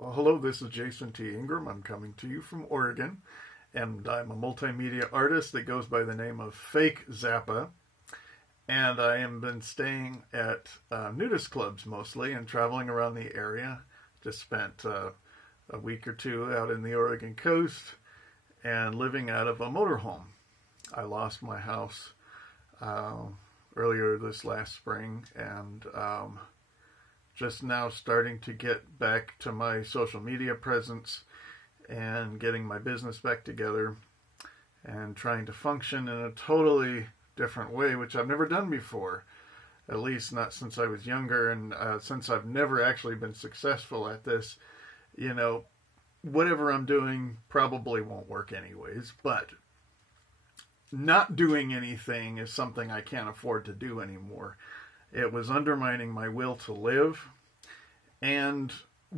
Well, hello, this is Jason T. Ingram. I'm coming to you from Oregon, and I'm a multimedia artist that goes by the name of Fake Zappa. And I have been staying at nudist clubs mostly and traveling around the area. Just spent a week or two out in the Oregon coast and living out of a motorhome. I lost my house uh, earlier this last spring, and just now starting to get back to my social media presence and getting my business back together and trying to function in a totally different way, which I've never done before, at least not since I was younger, and since I've never actually been successful at this. You know, whatever I'm doing probably won't work anyways, but not doing anything is something I can't afford to do anymore. It was undermining my will to live and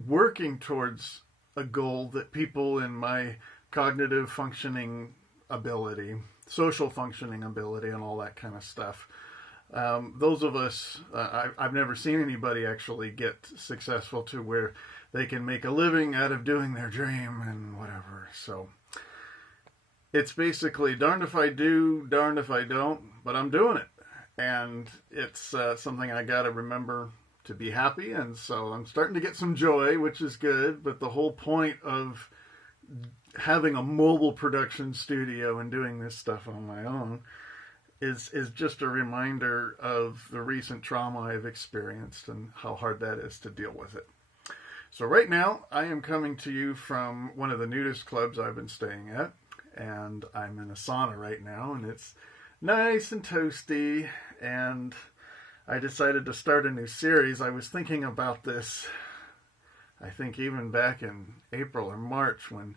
working towards a goal that people in my cognitive functioning ability, social functioning ability, and all that kind of stuff. Those of us, I've never seen anybody actually get successful to where they can make a living out of doing their dream and whatever. So it's basically darned if I do, darned if I don't, but I'm doing it. And it's something I got to remember to be happy. And so I'm starting to get some joy, which is good. But the whole point of having a mobile production studio and doing this stuff on my own is just a reminder of the recent trauma I've experienced and how hard that is to deal with it. So right now, I am coming to you from one of the nudist clubs I've been staying at. And I'm in a sauna right now, and it's nice and toasty, and I decided to start a new series. I was thinking about this, I think even back in April or March when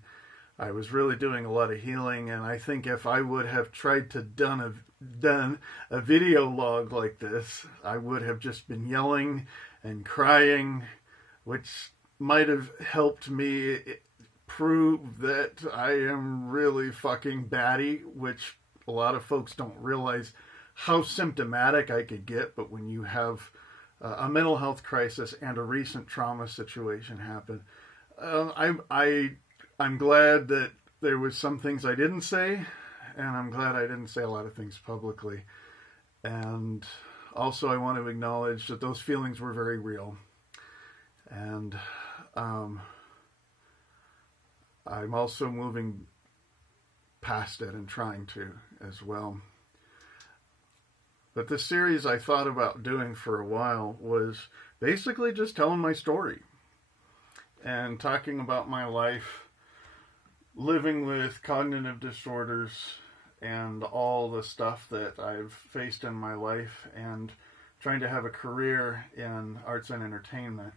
I was really doing a lot of healing, and I think if I would have tried to done a video log like this, I would have just been yelling and crying, which might have helped me prove that I am really fucking batty, which a lot of folks don't realize how symptomatic I could get. But when you have a mental health crisis and a recent trauma situation happen, I'm glad that there was some things I didn't say, and I'm glad I didn't say a lot of things publicly. And also I want to acknowledge that those feelings were very real. And I'm also moving past it and trying to as well. But this series I thought about doing for a while was basically just telling my story and talking about my life living with cognitive disorders and all the stuff that I've faced in my life and trying to have a career in arts and entertainment.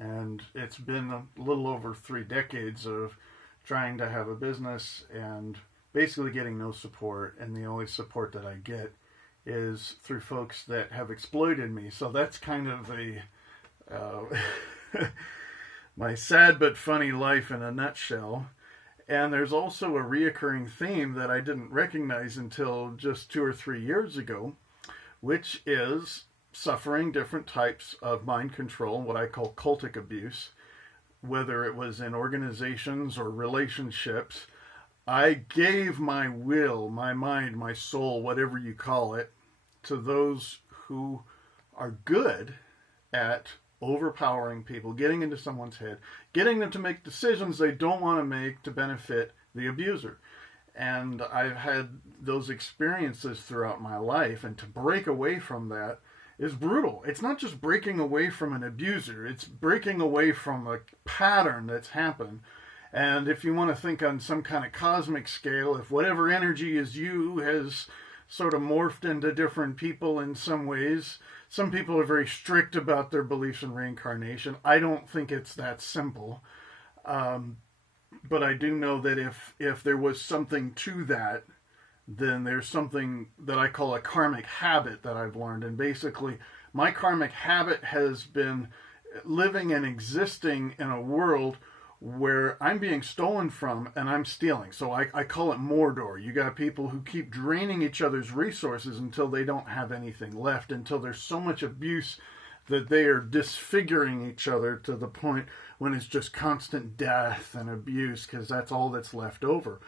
And it's been a little over 3 decades of trying to have a business and basically getting no support. And the only support that I get is through folks that have exploited me. So that's kind of my sad but funny life in a nutshell. And there's also a reoccurring theme that I didn't recognize until just 2 or 3 years ago, which is suffering different types of mind control, what I call cultic abuse, whether it was in organizations or relationships. I gave my will, my mind, my soul, whatever you call it, to those who are good at overpowering people, getting into someone's head, getting them to make decisions they don't want to make to benefit the abuser. And I've had those experiences throughout my life, and to break away from that is brutal. It's not just breaking away from an abuser, it's breaking away from a pattern that's happened. And if you want to think on some kind of cosmic scale, if whatever energy is you has sort of morphed into different people in some ways, some people are very strict about their beliefs in reincarnation. I don't think it's that simple. But I do know that if there was something to that, then there's something that I call a karmic habit that I've learned. And basically, my karmic habit has been living and existing in a world where I'm being stolen from and I'm stealing. So I call it Mordor. You got people who keep draining each other's resources until they don't have anything left, until there's so much abuse that they are disfiguring each other to the point when it's just constant death and abuse, because that's all that's left over.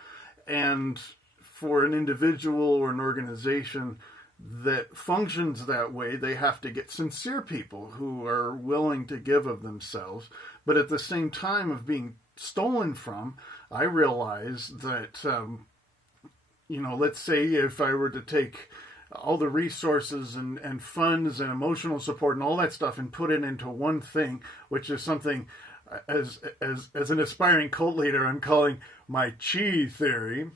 And for an individual or an organization that functions that way, they have to get sincere people who are willing to give of themselves. But at the same time of being stolen from, I realize that, let's say if I were to take all the resources and funds and emotional support and all that stuff and put it into one thing, which is something as an aspiring cult leader I'm calling my chi theory,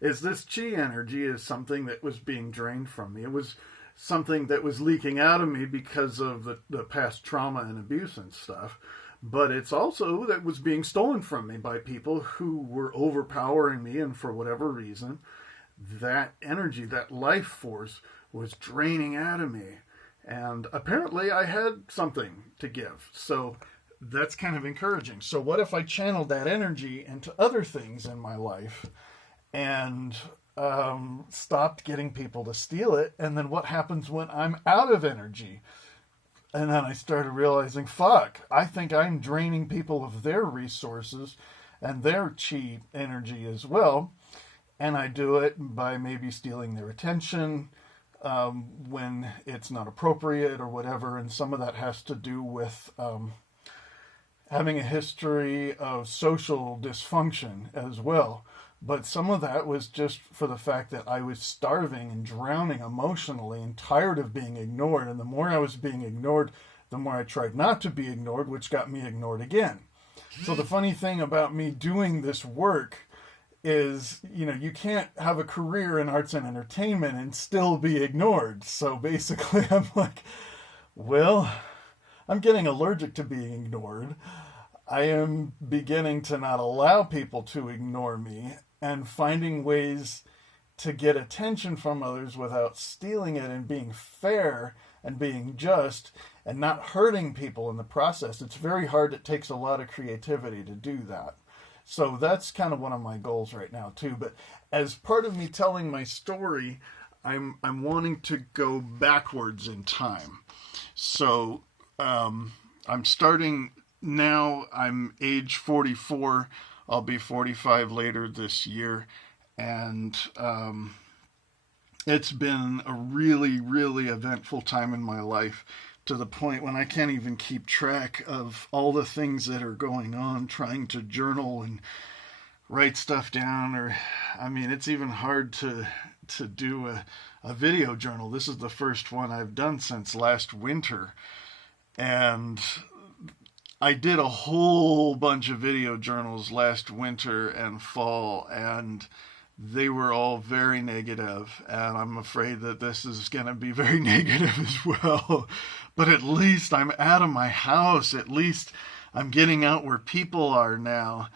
is this chi energy is something that was being drained from me. It was something that was leaking out of me because of the past trauma and abuse and stuff. But it's also that was being stolen from me by people who were overpowering me, and for whatever reason, that energy, that life force was draining out of me. And apparently I had something to give. So that's kind of encouraging. So what if I channeled that energy into other things in my life and stopped getting people to steal it? And then what happens when I'm out of energy? And then I started realizing, fuck, I think I'm draining people of their resources and their chi energy as well. And I do it by maybe stealing their attention when it's not appropriate or whatever. And some of that has to do with having a history of social dysfunction as well. But some of that was just for the fact that I was starving and drowning emotionally and tired of being ignored. And the more I was being ignored, the more I tried not to be ignored, which got me ignored again. So the funny thing about me doing this work is, you can't have a career in arts and entertainment and still be ignored. So basically I'm like, well, I'm getting allergic to being ignored. I am beginning to not allow people to ignore me and finding ways to get attention from others without stealing it, and being fair and being just and not hurting people in the process. It's very hard. It takes a lot of creativity to do that. So that's kind of one of my goals right now too. But as part of me telling my story, I'm wanting to go backwards in time. So I'm starting now. I'm age 44. I'll be 45 later this year. And it's been a really, really eventful time in my life, to the point when I can't even keep track of all the things that are going on, trying to journal and write stuff down. It's even hard to do a video journal. This is the first one I've done since last winter. And I did a whole bunch of video journals last winter and fall, and they were all very negative, and I'm afraid that this is going to be very negative as well. But at least I'm out of my house. At least I'm getting out where people are now,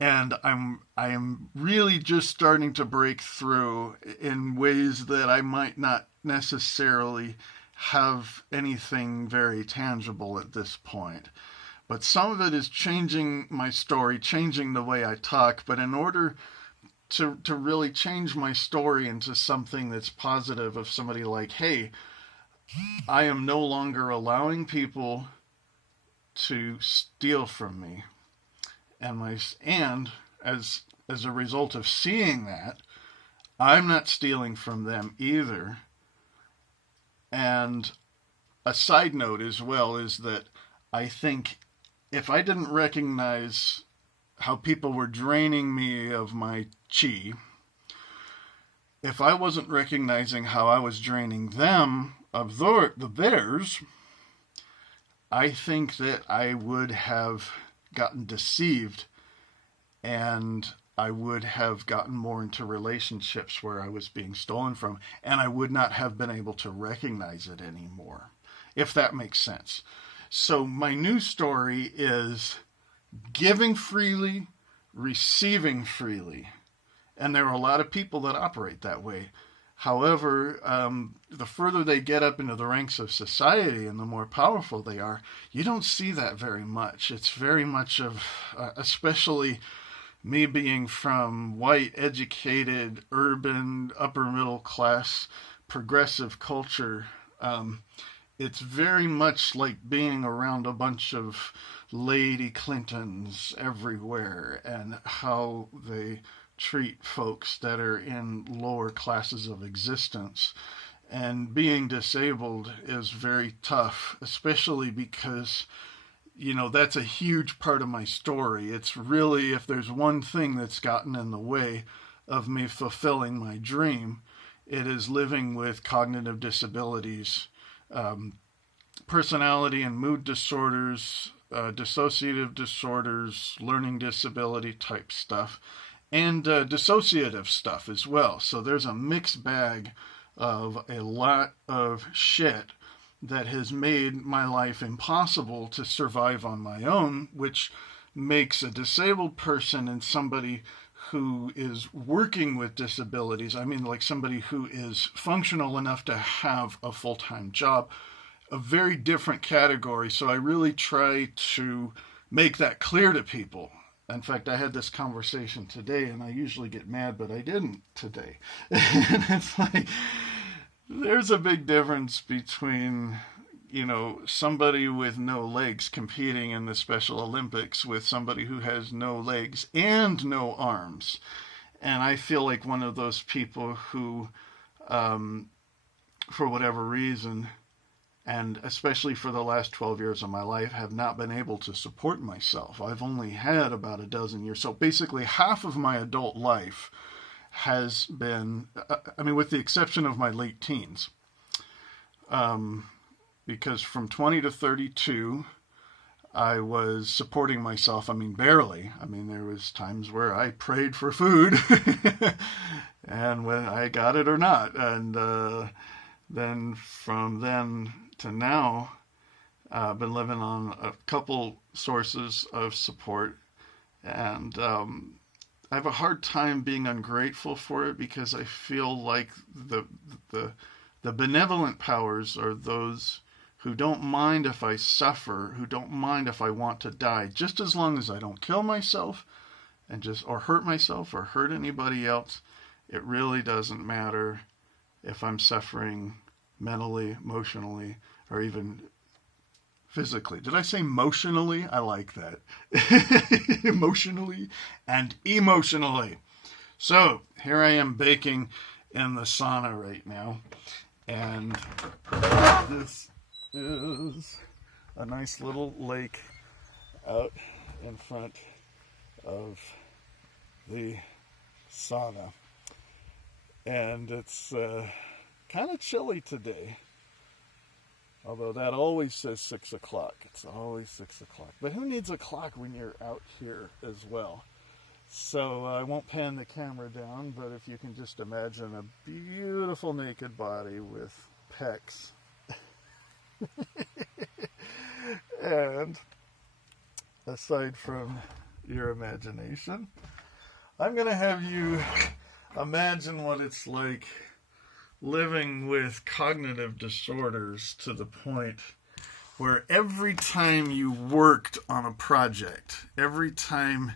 and I am really just starting to break through in ways that I might not necessarily have anything very tangible at this point. But some of it is changing my story, changing the way I talk. But in order to really change my story into something that's positive, of somebody like, hey, I am no longer allowing people to steal from me. And as a result of seeing that, I'm not stealing from them either. And a side note as well is that I think if I didn't recognize how people were draining me of my chi, if I wasn't recognizing how I was draining them of theirs, I think that I would have gotten deceived, and I would have gotten more into relationships where I was being stolen from, and I would not have been able to recognize it anymore, if that makes sense. So my new story is giving freely, receiving freely. And there are a lot of people that operate that way. However, the further they get up into the ranks of society and the more powerful they are, you don't see that very much. It's very much of, especially me being from white, educated, urban, upper middle class, progressive culture, it's very much like being around a bunch of Lady Clintons everywhere, and how they treat folks that are in lower classes of existence. And being disabled is very tough, especially because, that's a huge part of my story. It's really, if there's one thing that's gotten in the way of me fulfilling my dream, it is living with cognitive disabilities, personality and mood disorders, dissociative disorders, learning disability type stuff, and dissociative stuff as well. So there's a mixed bag of a lot of shit that has made my life impossible to survive on my own, which makes a disabled person and somebody who is working with disabilities, I mean like somebody who is functional enough to have a full-time job, a very different category. So I really try to make that clear to people. In fact, I had this conversation today, and I usually get mad, but I didn't today. And it's like, there's a big difference between, somebody with no legs competing in the Special Olympics with somebody who has no legs and no arms. And I feel like one of those people who, for whatever reason, and especially for the last 12 years of my life, have not been able to support myself. I've only had about a dozen years. So basically half of my adult life has been, with the exception of my late teens, because from 20 to 32, I was supporting myself, barely. There was times where I prayed for food, and when I got it or not. And then from then to now, I've been living on a couple sources of support, and I have a hard time being ungrateful for it, because I feel like the benevolent powers are those who don't mind if I suffer, who don't mind if I want to die, just as long as I don't kill myself or hurt myself or hurt anybody else. It really doesn't matter if I'm suffering mentally, emotionally, or even physically. Did I say emotionally? I like that. Emotionally and emotionally. So here I am baking in the sauna right now, and this is a nice little lake out in front of the sauna, and it's kind of chilly today, although that always says 6 o'clock. It's always 6 o'clock, but who needs a clock when you're out here as well? So I won't pan the camera down, but if you can just imagine a beautiful naked body with pecs. And aside from your imagination, I'm going to have you imagine what it's like living with cognitive disorders to the point where every time you worked on a project, every time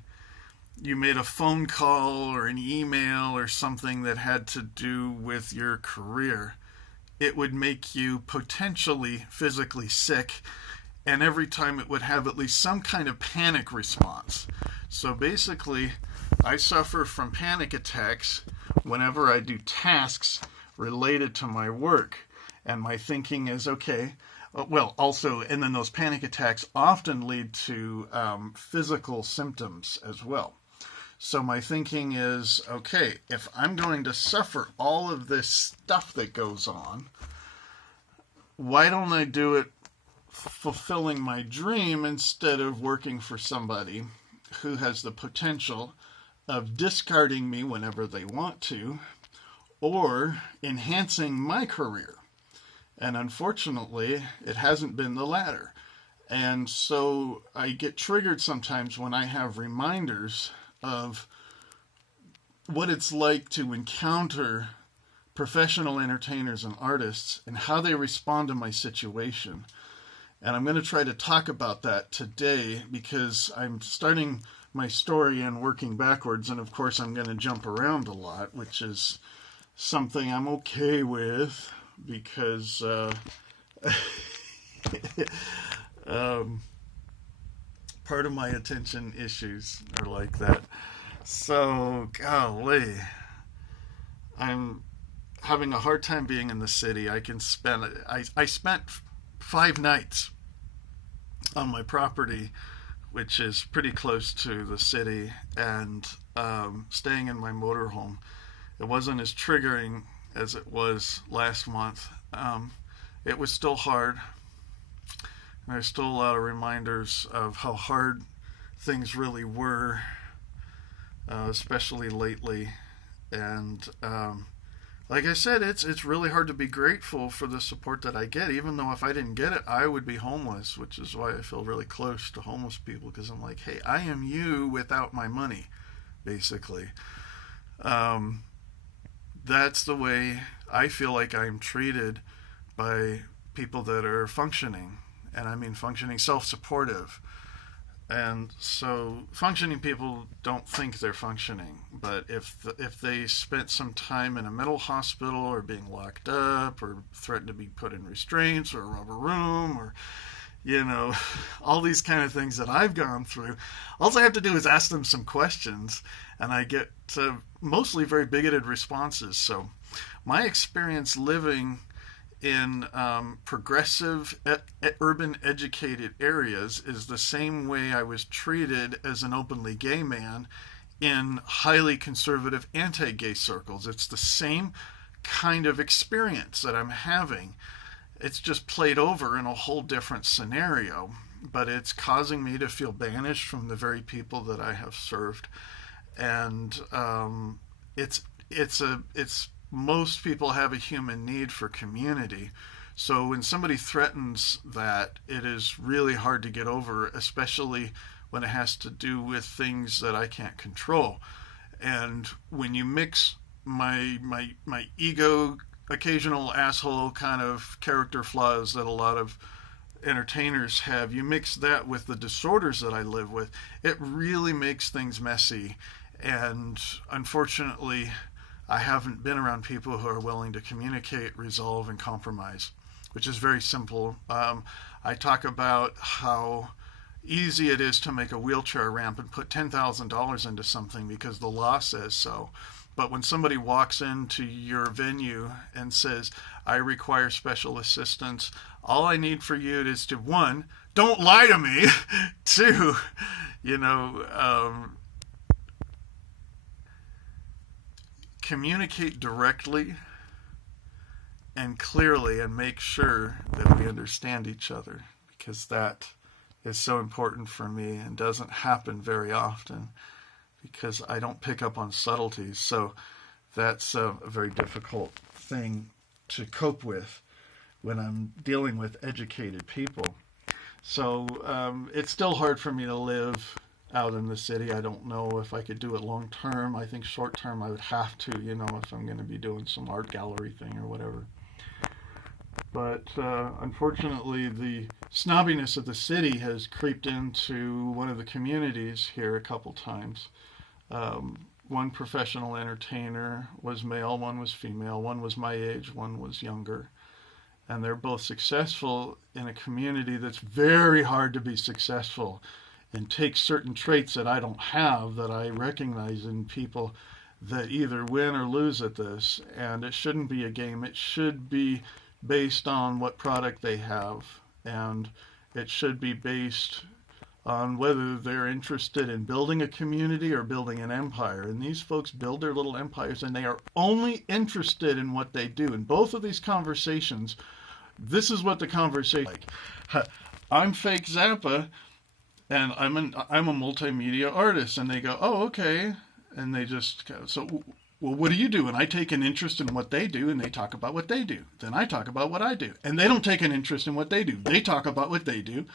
you made a phone call or an email or something that had to do with your career, it would make you potentially physically sick, and every time it would have at least some kind of panic response. So basically, I suffer from panic attacks whenever I do tasks related to my work. And my thinking is, okay, and then those panic attacks often lead to physical symptoms as well. So my thinking is, okay, if I'm going to suffer all of this stuff that goes on, why don't I do it fulfilling my dream instead of working for somebody who has the potential of discarding me whenever they want to, or enhancing my career? And unfortunately, it hasn't been the latter. And so I get triggered sometimes when I have reminders of what it's like to encounter professional entertainers and artists and how they respond to my situation. And I'm going to try to talk about that today, because I'm starting my story and working backwards, and of course I'm going to jump around a lot, which is something I'm okay with, because um, part of my attention issues are like that. So, golly, I'm having a hard time being in the city. I spent 5 nights on my property, which is pretty close to the city, and staying in my motorhome. It wasn't as triggering as it was last month. It was still hard. And there's still a lot of reminders of how hard things really were, especially lately. And like I said, it's really hard to be grateful for the support that I get, even though if I didn't get it, I would be homeless, which is why I feel really close to homeless people, because I'm like, hey, I am you without my money, basically. That's the way I feel like I'm treated by people that are functioning. And I mean functioning, self-supportive. And so functioning people don't think they're functioning. But if they spent some time in a mental hospital or being locked up or threatened to be put in restraints or a rubber room or, all these kind of things that I've gone through, all I have to do is ask them some questions and I get mostly very bigoted responses. So my experience living in progressive, urban educated areas is the same way I was treated as an openly gay man in highly conservative anti-gay circles. It's the same kind of experience that I'm having. It's just played over in a whole different scenario, but it's causing me to feel banished from the very people that I have served. And it's most people have a human need for community. So when somebody threatens that, it is really hard to get over, especially when it has to do with things that I can't control. And when you mix my ego, occasional asshole kind of character flaws that a lot of entertainers have, you mix that with the disorders that I live with, it really makes things messy. And unfortunately, I haven't been around people who are willing to communicate, resolve, and compromise, which is very simple. I talk about how easy it is to make a wheelchair ramp and put $10,000 into something because the law says so. But when somebody walks into your venue and says, I require special assistance, all I need for you is to, one, don't lie to me. Two, communicate directly and clearly and make sure that we understand each other, because that is so important for me and doesn't happen very often because I don't pick up on subtleties. So that's a very difficult thing to cope with when I'm dealing with educated people. So it's still hard for me to live out in the city. I don't know if I could do it long term. I think short term I would have to, if I'm going to be doing some art gallery thing or whatever. But unfortunately, the snobbiness of the city has creeped into one of the communities here a couple times. One professional entertainer was male, one was female, one was my age, one was younger. And they're both successful in a community that's very hard to be successful and takes certain traits that I don't have that I recognize in people that either win or lose at this. And it shouldn't be a game. It should be based on what product they have. And it should be based on whether they're interested in building a community or building an empire. And these folks build their little empires and they are only interested in what they do. In both of these conversations, this is what the conversation is like. I'm Fake Zappa, and I'm a multimedia artist. And they go, oh, okay. And they just go, so, well, what do you do? And I take an interest in what they do, and they talk about what they do. Then I talk about what I do. And they don't take an interest in what they do. They talk about what they do.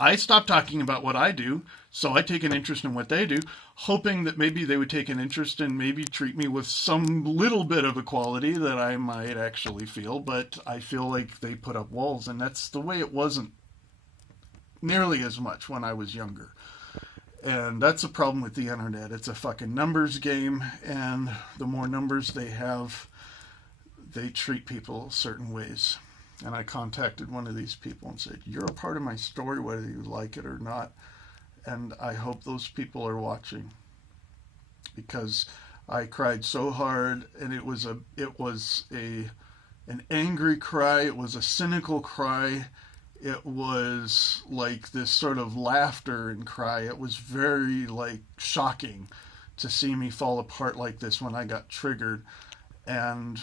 I stop talking about what I do, so I take an interest in what they do, hoping that maybe they would take an interest and maybe treat me with some little bit of equality that I might actually feel, but I feel like they put up walls, and that's the way it wasn't nearly as much when I was younger. And that's a problem with the internet. It's a fucking numbers game, and the more numbers they have, they treat people certain ways. And I contacted one of these people and said, "You're a part of my story, whether you like it or not." And I hope those people are watching, because I cried so hard, and it was an angry cry. It was a cynical cry. It was like this sort of laughter and cry. It was very like shocking to see me fall apart like this when I got triggered. And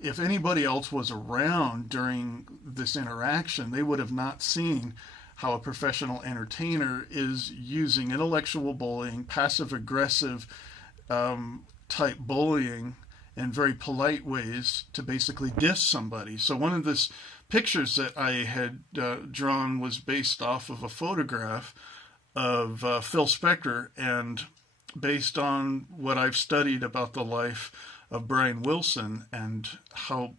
if anybody else was around during this interaction, they would have not seen how a professional entertainer is using intellectual bullying, passive aggressive type bullying in very polite ways to basically diss somebody. So one of the pictures that I had drawn was based off of a photograph of Phil Spector, and based on what I've studied about the life of Brian Wilson and how,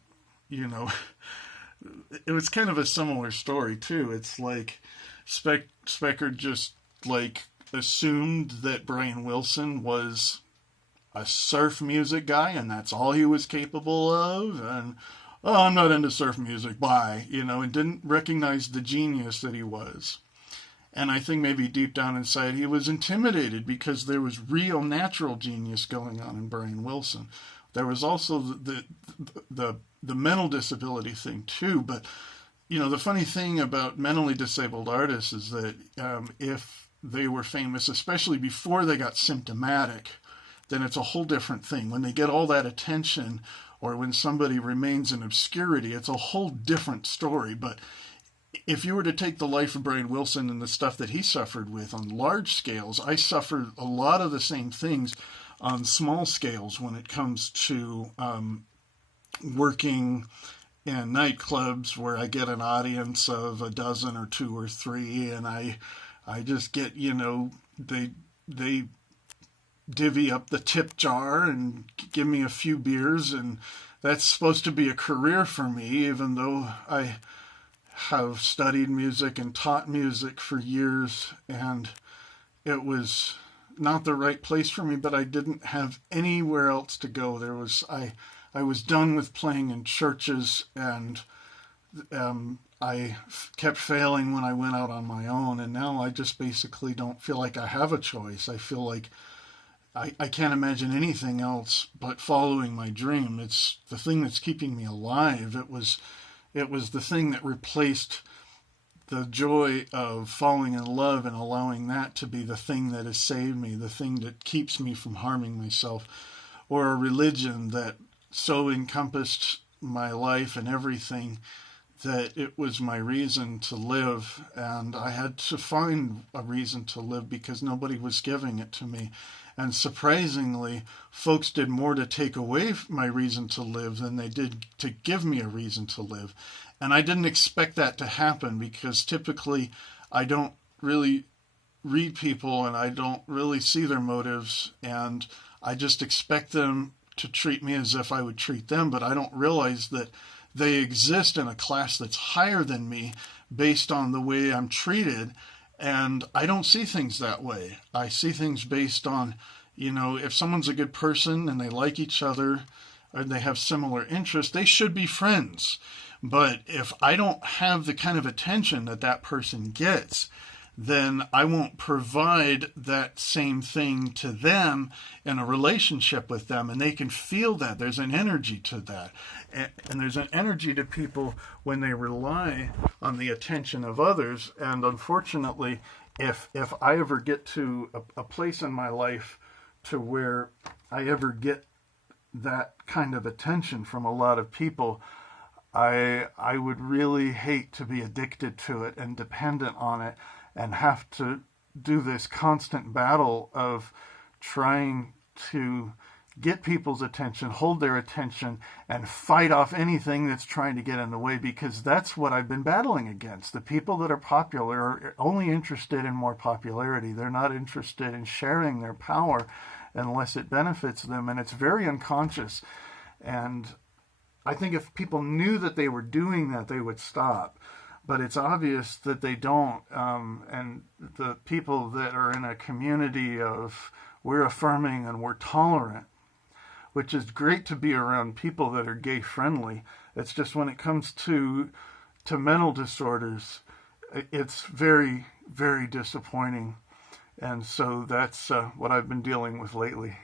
it was kind of a similar story too. It's like Spector just like assumed that Brian Wilson was a surf music guy and that's all he was capable of, and oh, I'm not into surf music, bye, and didn't recognize the genius that he was. And I think maybe deep down inside he was intimidated because there was real natural genius going on in Brian Wilson. There was also the mental disability thing too. But the funny thing about mentally disabled artists is that if they were famous, especially before they got symptomatic, then it's a whole different thing. When they get all that attention, or when somebody remains in obscurity, it's a whole different story. But if you were to take the life of Brian Wilson and the stuff that he suffered with on large scales, I suffered a lot of the same things on small scales when it comes to working in nightclubs where I get an audience of a dozen or two or three, and I just get, they divvy up the tip jar and give me a few beers, and that's supposed to be a career for me, even though I have studied music and taught music for years, and it was not the right place for me, but I didn't have anywhere else to go. I was done with playing in churches, and I kept failing when I went out on my own, and now I just basically don't feel like I have a choice. I feel like I can't imagine anything else but following my dream. It's the thing that's keeping me alive. It was the thing that replaced the joy of falling in love and allowing that to be the thing that has saved me, the thing that keeps me from harming myself, or a religion that so encompassed my life and everything that it was my reason to live. And I had to find a reason to live because nobody was giving it to me. And surprisingly, folks did more to take away my reason to live than they did to give me a reason to live. And I didn't expect that to happen because typically I don't really read people and I don't really see their motives, and I just expect them to treat me as if I would treat them, but I don't realize that they exist in a class that's higher than me based on the way I'm treated. And I don't see things that way. I see things based on, if someone's a good person and they like each other or they have similar interests, they should be friends. But if I don't have the kind of attention that person gets, then I won't provide that same thing to them in a relationship with them. And they can feel that. There's an energy to that. And there's an energy to people when they rely on the attention of others. And unfortunately, if I ever get to a place in my life to where I ever get that kind of attention from a lot of people, I would really hate to be addicted to it and dependent on it, and have to do this constant battle of trying to get people's attention, hold their attention, and fight off anything that's trying to get in the way, because that's what I've been battling against. The people that are popular are only interested in more popularity. They're not interested in sharing their power unless it benefits them, and it's very unconscious. And I think if people knew that they were doing that, they would stop. But it's obvious that they don't. And the people that are in a community of we're affirming and we're tolerant, which is great to be around people that are gay friendly. It's just when it comes to mental disorders, it's very, very disappointing. And so that's what I've been dealing with lately.